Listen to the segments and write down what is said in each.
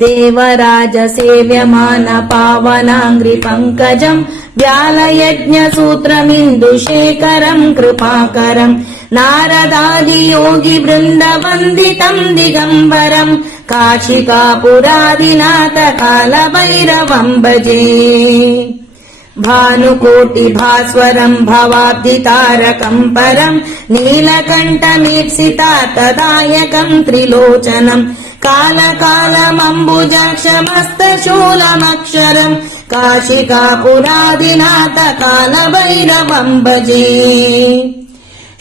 देवराज सेव्यमान पावनाङ्घ्रि पङ्कजम् व्यालयज्ञसूत्रमिन्दुशेखरम् कृपाकरम् नारदादि योगि वृन्दवन्दितम् दिगम्बरम् काशिकापुरादिनाथ कालभैरवम् भजे। भानुकोटि भास्वरम् भवाब्धितारकम् परम् नीलकण्ठमीप्सितार्थदायकम् त्रिलोचनम् कालकालमम्बुजाक्षमस्तशूलमक्षरम् काशिकापुरादिनाथ कालभैरवम् भजे।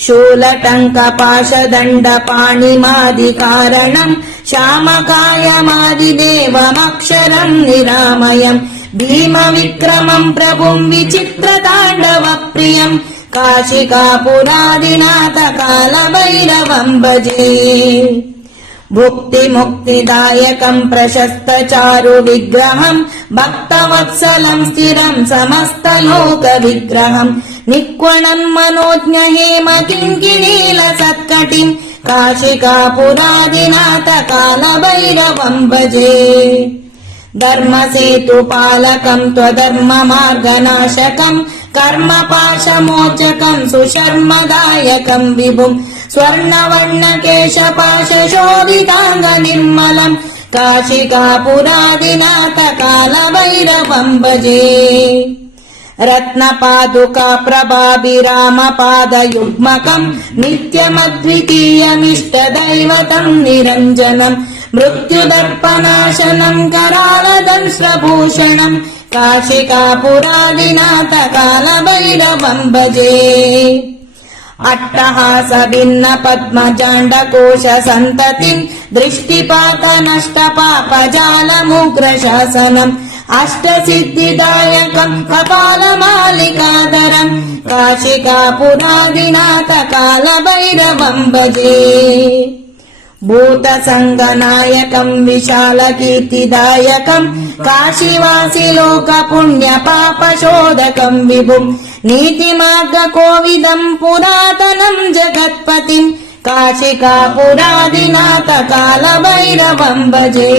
शूलटङ्कपाशदण्डपाणिमादिकारणम् श्यामकायमादिदेवमक्षरम् निरामयम् भीमविक्रमम् प्रभुम् विचित्रताण्डवप्रियम् काशिकापुरादिनाथ कालभैरवम् भजे। भुक्तिमुक्तिदायकम् प्रशस्तचारु विग्रहम् भक्तवत्सलम् स्थिरम् समस्तलोकविग्रहम् निक्वणम् मनोज्ञ हेम किङ्किणीलसत्कटिम् काशिकापुरादिनाथ कालभैरवम् भजे। धर्मसेतुपालकम् त्वधर्ममार्गनाशकम् कर्मपाशमोचकम् सुशर्मदायकम् विभुम् स्वर्णवर्णकेशपाशशोभिताङ्गनिर्मलम् काशिकापुरादिनाथ कालभैरवम् भजे। रत्नपादुका प्रभाभिरामपादयुग्मकम् नित्यमद्वितीयमिष्टदैवतम् निरञ्जनम् मृत्युदर्पनाशनम् करालदंश्रभूषणम् काशिकापुरादिनाथ कालभैरवम् भजे। अट्टहास भिन्न पद्मजाण्डकोश सन्ततिम् दृष्टिपात नष्ट पापजालमुग्रशासनम् अष्टसिद्धिदायकम् कपालमालिकाधरम् काशिकापुरादिनाथ कालभैरवम् भजे। भूतसङ्गनायकम् विशालकीर्तिदायकम् काशीवासि लोकपुण्यपापशोधकम् विभुम् नीतिमार्गकोविदम् पुरातनम् जगत्पतिम् काशिकापुरादिनाथ कालभैरवम् भजे।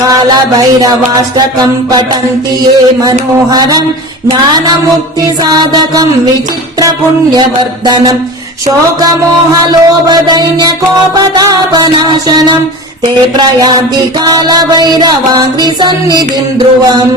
कालभैरवाष्टकम् पठन्ति ये मनोहरम् ज्ञानमुक्तिसाधकम् विचित्रपुण्यवर्धनम् शोकमोहलोभदैन्यकोपतापनाशनम् ते प्रयान्ति कालभैरवाङ्घ्रिसन्निधिम् ध्रुवम्।